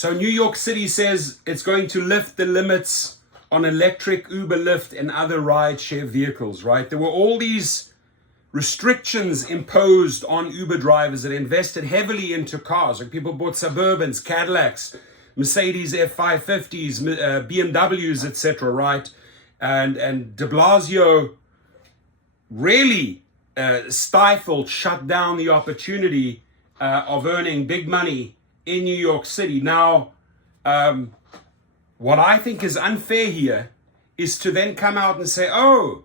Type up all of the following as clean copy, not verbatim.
So New York City says it's going to lift the limits on electric Uber, Lyft, and other rideshare vehicles, right? There were all these restrictions imposed on Uber drivers that invested heavily into cars. Like people bought Suburbans, Cadillacs, Mercedes F550s, BMWs, etc., right? And de Blasio really stifled, shut down the opportunity of earning big money in New York City. Now, what I think is unfair here is to then come out and say, oh,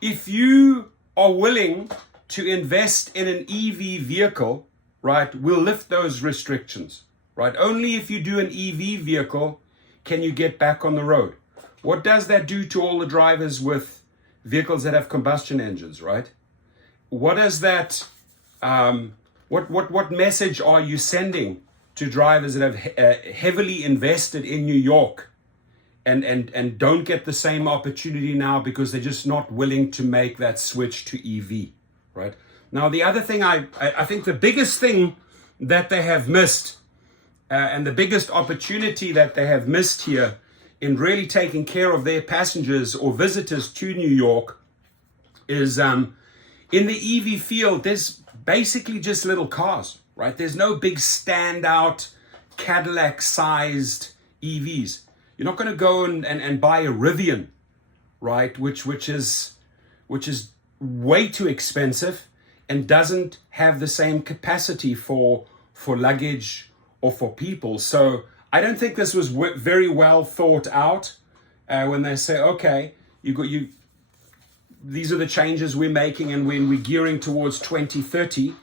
if you are willing to invest in an EV vehicle, right, we'll lift those restrictions, right? Only if you do an EV vehicle can you get back on the road. What does that do to all the drivers with vehicles that have combustion engines, right? What does that, what message are you sending to drivers that have heavily invested in New York and don't get the same opportunity now because they're just not willing to make that switch to EV, right? Now, the other thing, I think the biggest thing that they have missed and the biggest opportunity that they have missed here in really taking care of their passengers or visitors to New York is in the EV field, there's basically just little cars, right? There's no big standout Cadillac-sized EVs. You're not going to go and buy a Rivian, right? Which is way too expensive and doesn't have the same capacity for luggage or for people. So I don't think this was very well thought out when they say, okay, these are the changes we're making, and when we're gearing towards 2030,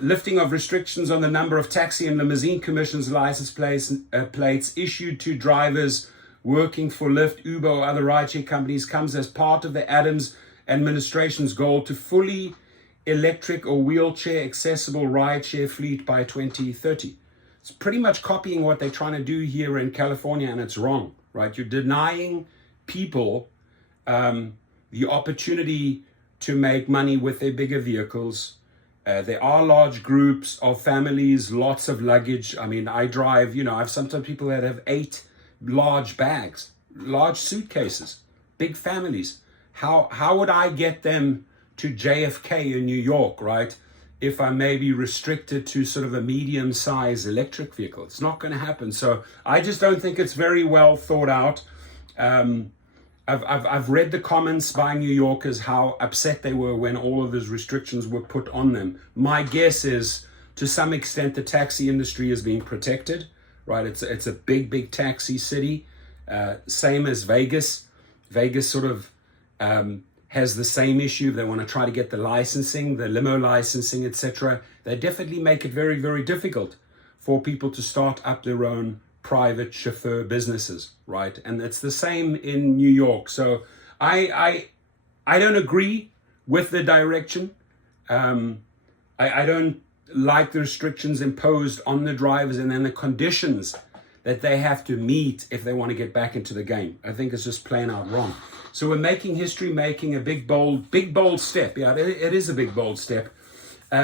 lifting of restrictions on the number of taxi and limousine commissions license plates issued to drivers working for Lyft, Uber, or other rideshare companies comes as part of the Adams administration's goal to fully electric or wheelchair accessible rideshare fleet by 2030. It's pretty much copying what they're trying to do here in California, and it's wrong, right? You're denying people the opportunity to make money with their bigger vehicles. There are large groups of families, lots of luggage. I mean, I drive, I have sometimes people that have 8 large bags, large suitcases, big families. How would I get them to JFK in New York, right? If I may be restricted to sort of a medium-sized electric vehicle. It's not going to happen. So I just don't think it's very well thought out. I've read the comments by New Yorkers, how upset they were when all of those restrictions were put on them. My guess is, to some extent, the taxi industry is being protected, right? It's a big taxi city, same as Vegas. Vegas sort of has the same issue. They want to try to get the licensing, the limo licensing, etc. They definitely make it very, very difficult for people to start up their own private chauffeur businesses, right? And it's the same in New York. So I don't agree with the direction. I don't like the restrictions imposed on the drivers and then the conditions that they have to meet if they want to get back into the game. I think it's just plain out wrong. So we're making history, making a big bold step. Yeah, it is a big bold step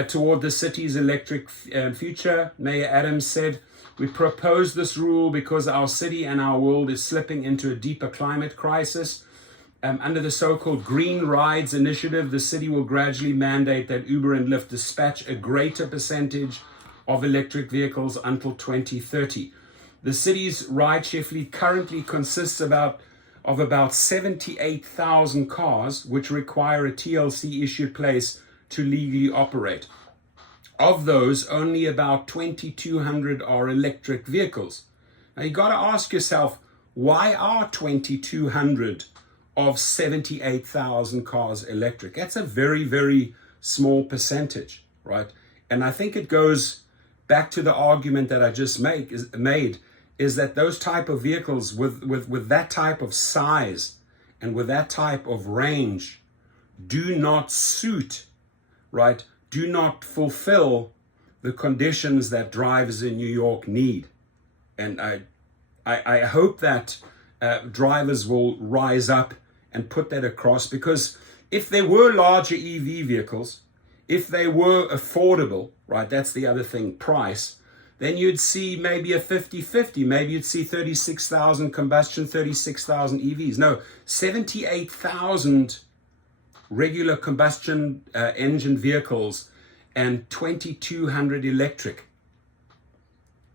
toward the city's electric future. Mayor Adams said, "We proposed this rule because our city and our world is slipping into a deeper climate crisis. Under the so-called Green Rides initiative, the city will gradually mandate that Uber and Lyft dispatch a greater percentage of electric vehicles until 2030. The city's rideshare fleet currently consists of about 78,000 cars, which require a TLC-issued place to legally operate. Of those, only about 2,200 are electric vehicles." Now you got to ask yourself, why are 2,200 of 78,000 cars electric? That's a very, very small percentage, right? And I think it goes back to the argument that I just made is that those type of vehicles with that type of size and with that type of range do not suit, right? Do not fulfill the conditions that drivers in New York need. And I hope that drivers will rise up and put that across, because if there were larger EV vehicles, if they were affordable, right, that's the other thing, price, then you'd see maybe a 50-50. Maybe you'd see 36,000 combustion, 36,000 EVs. No, 78,000 regular combustion engine vehicles and 2,200 electric.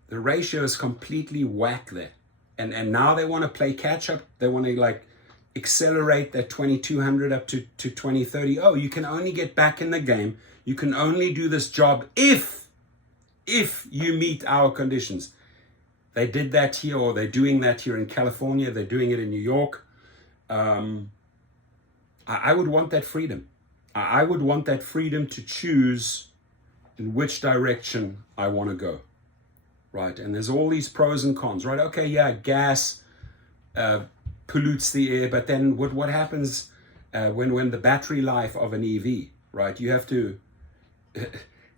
The ratio is completely whack there. And now they want to play catch up. They want to like accelerate that 2,200 up to 2030. Oh, you can only get back in the game. You can only do this job if you meet our conditions. They did that here, or they're doing that here in California. They're doing it in New York. I would want that freedom. I would want that freedom to choose in which direction I want to go. Right, and there's all these pros and cons, right? Okay, yeah, gas pollutes the air, but then what happens when the battery life of an EV, right? You have to,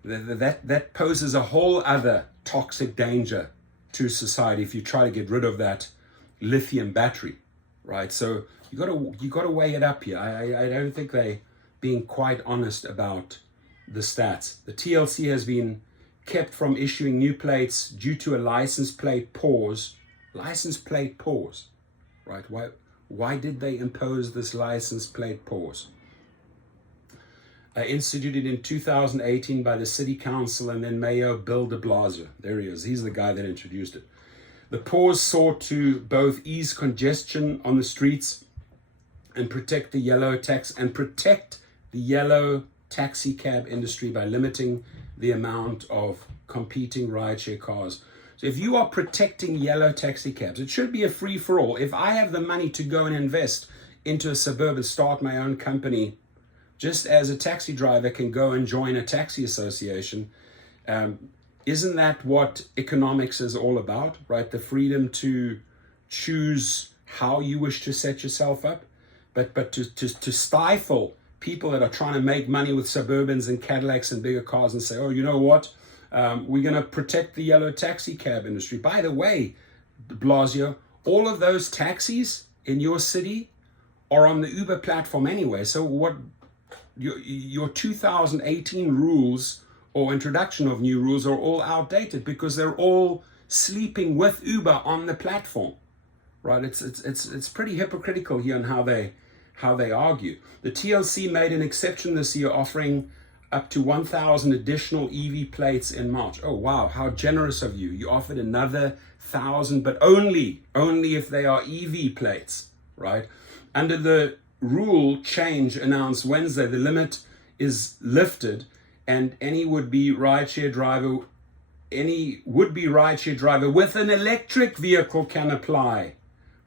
that poses a whole other toxic danger to society if you try to get rid of that lithium battery, right? So you got to weigh it up here. I don't think they being quite honest about the stats. The TLC has been kept from issuing new plates due to a license plate pause. License plate pause, right? Why did they impose this license plate pause? Instituted in 2018 by the City Council and then Mayor Bill de Blasio. There he is. He's the guy that introduced it. The pause sought to both ease congestion on the streets and protect the yellow taxi cab industry by limiting the amount of competing rideshare cars. So if you are protecting yellow taxi cabs, it should be a free-for-all. If I have the money to go and invest into a suburb and start my own company, just as a taxi driver can go and join a taxi association, isn't that what economics is all about, right? The freedom to choose how you wish to set yourself up, but to stifle people that are trying to make money with Suburbans and Cadillacs and bigger cars and say, oh, you know what? We're going to protect the yellow taxi cab industry. By the way, de Blasio, all of those taxis in your city are on the Uber platform anyway. So what your 2018 rules or introduction of new rules are all outdated because they're all sleeping with Uber on the platform, right? It's pretty hypocritical here on how they argue. The TLC made an exception this year, offering up to 1,000 additional EV plates in March. Oh, wow, how generous of you. You offered another 1,000, but only if they are EV plates, right? Under the rule change announced Wednesday, the limit is lifted and any would-be rideshare driver with an electric vehicle can apply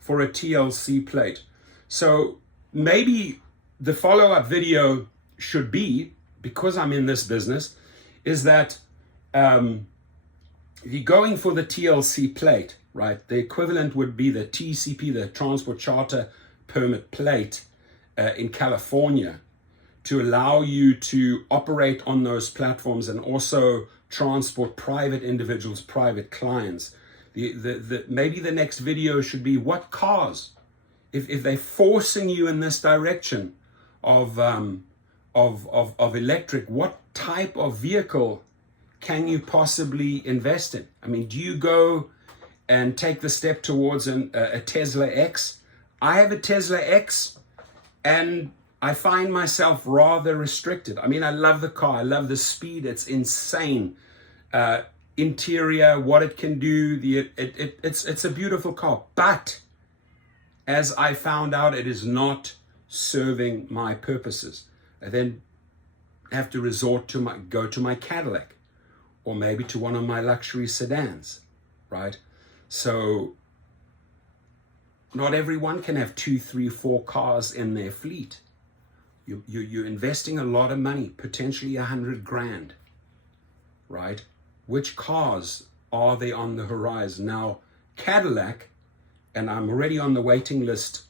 for a TLC plate. So maybe the follow-up video should be, because I'm in this business, is that if you're going for the TLC plate, right, the equivalent would be the TCP, the Transport Charter Permit plate in California, to allow you to operate on those platforms and also transport private individuals, private clients. Maybe the next video should be what cars, if they're forcing you in this direction of electric, what type of vehicle can you possibly invest in? I mean, do you go and take the step towards a Tesla X? I have a Tesla X and I find myself rather restricted. I mean, I love the car. I love the speed. It's insane. Interior, what it can do. It's a beautiful car. But as I found out, it is not serving my purposes. I then have to resort to go to my Cadillac or maybe to one of my luxury sedans, right? So not everyone can have 2, 3, 4 cars in their fleet. You're investing a lot of money, potentially $100,000, right? Which cars are they on the horizon? Now, Cadillac, and I'm already on the waiting list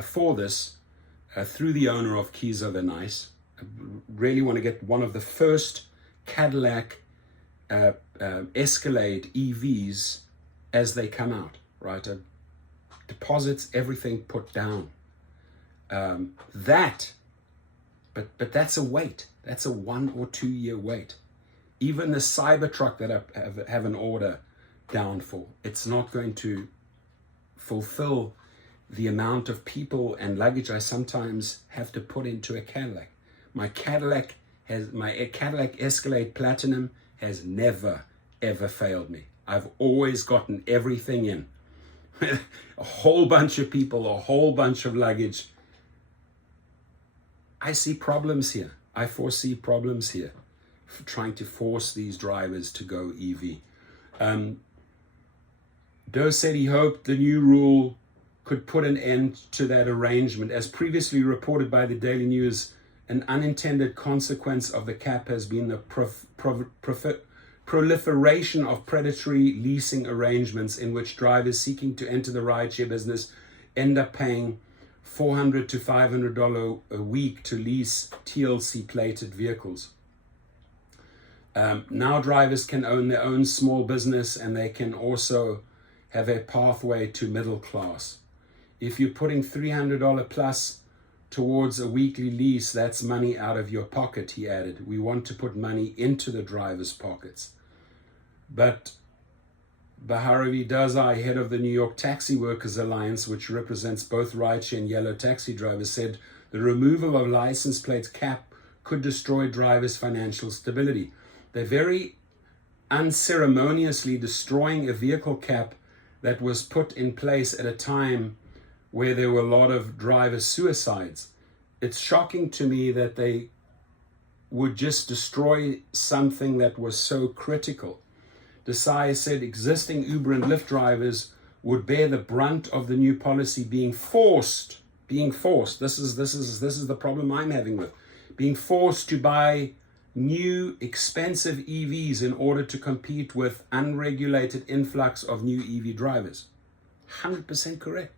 for this through the owner of Keys Are the Nice. I really want to get one of the first Cadillac Escalade EVs as they come out, right? Deposits, everything put down. But that's a wait. That's a 1 or 2 year wait. even the Cybertruck that I have an order down for, it's not going to fulfill the amount of people and luggage I sometimes have to put into a Cadillac. My Cadillac Escalade Platinum has never, ever failed me. I've always gotten everything in. A whole bunch of people, a whole bunch of luggage. I see problems here. I foresee problems here for trying to force these drivers to go EV. Doe said he hoped the new rule could put an end to that arrangement. As previously reported by the Daily News, an unintended consequence of the cap has been the proliferation of predatory leasing arrangements in which drivers seeking to enter the rideshare business end up paying $400 to $500 a week to lease TLC plated vehicles. Now drivers can own their own small business, and they can also have a pathway to middle class. If you're putting $300 plus towards a weekly lease, that's money out of your pocket, he added. We want to put money into the drivers' pockets. But Baharavi Dazai, head of the New York Taxi Workers Alliance, which represents both rideshare and yellow taxi drivers, said the removal of license plate cap could destroy drivers' financial stability. They're very unceremoniously destroying a vehicle cap that was put in place at a time where there were a lot of driver suicides. It's shocking to me that they would just destroy something that was so critical. Desai said existing Uber and Lyft drivers would bear the brunt of the new policy being forced. This is the problem I'm having with being forced to buy new expensive EVs in order to compete with unregulated influx of new EV drivers. 100% correct.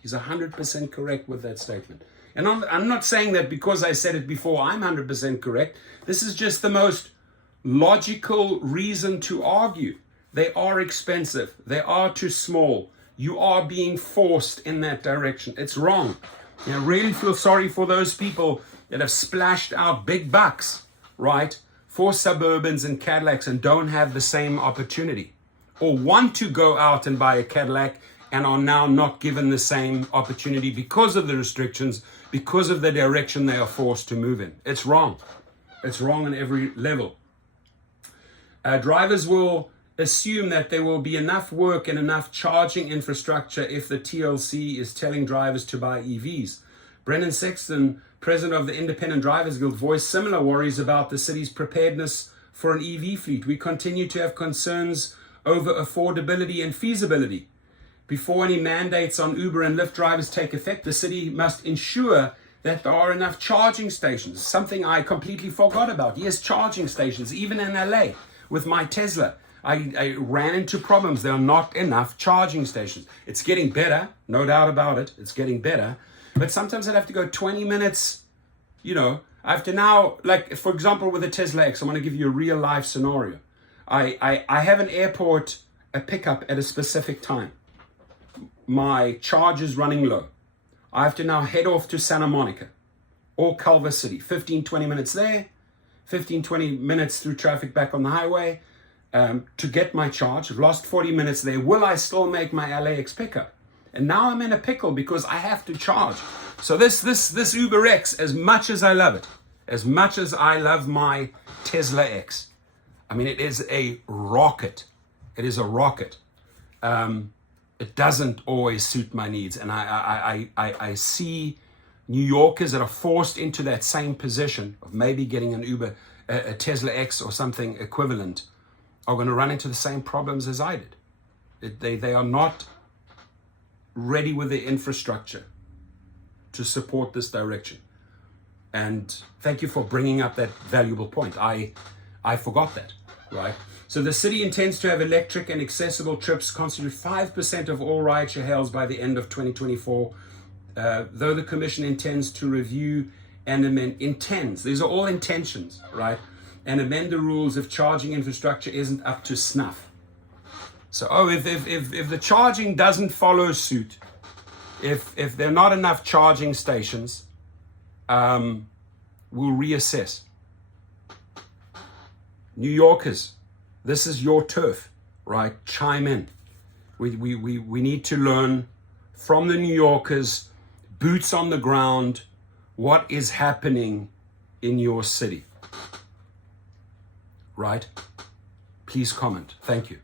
He's 100% correct with that statement. And I'm not saying that because I said it before, I'm 100% correct. This is just the most logical reason to argue. They are expensive. They are too small. You are being forced in that direction. It's wrong. I really feel sorry for those people that have splashed out big bucks, right, for Suburbans and Cadillacs and don't have the same opportunity, or want to go out and buy a Cadillac and are now not given the same opportunity because of the restrictions, because of the direction they are forced to move in. It's wrong. It's wrong on every level. Drivers will assume that there will be enough work and enough charging infrastructure if the TLC is telling drivers to buy EVs. Brennan Sexton, president of the Independent Drivers Guild, voiced similar worries about the city's preparedness for an EV fleet. We continue to have concerns over affordability and feasibility. Before any mandates on Uber and Lyft drivers take effect, the city must ensure that there are enough charging stations, something I completely forgot about. Yes, charging stations, even in LA with my Tesla. I ran into problems. There are not enough charging stations. It's getting better, no doubt about it. It's getting better. But sometimes I'd have to go 20 minutes, I have to now, like, for example, with the Tesla X, I want to give you a real life scenario. I have an airport, a pickup at a specific time. My charge is running low. I have to now head off to Santa Monica or Culver City, 15, 20 minutes there, 15, 20 minutes through traffic back on the highway to get my charge. I've lost 40 minutes there. Will I still make my LAX pickup? And now I'm in a pickle because I have to charge. So this Uber X, as much as I love it, as much as I love my Tesla X, I mean, it is a rocket. It is a rocket. It doesn't always suit my needs. And I see New Yorkers that are forced into that same position of maybe getting an Uber, a Tesla X or something equivalent, are going to run into the same problems as I did. They are not ready with the infrastructure to support this direction. And thank you for bringing up that valuable point. I forgot that, right? So the city intends to have electric and accessible trips constitute 5% of all rideshare hails by the end of 2024, though the commission intends to review and amend, these are all intentions, right? And amend the rules if charging infrastructure isn't up to snuff. So, if the charging doesn't follow suit, if there are not enough charging stations, we'll reassess. New Yorkers, this is your turf, right? Chime in. We need to learn from the New Yorkers, boots on the ground, what is happening in your city, right? Please comment. Thank you.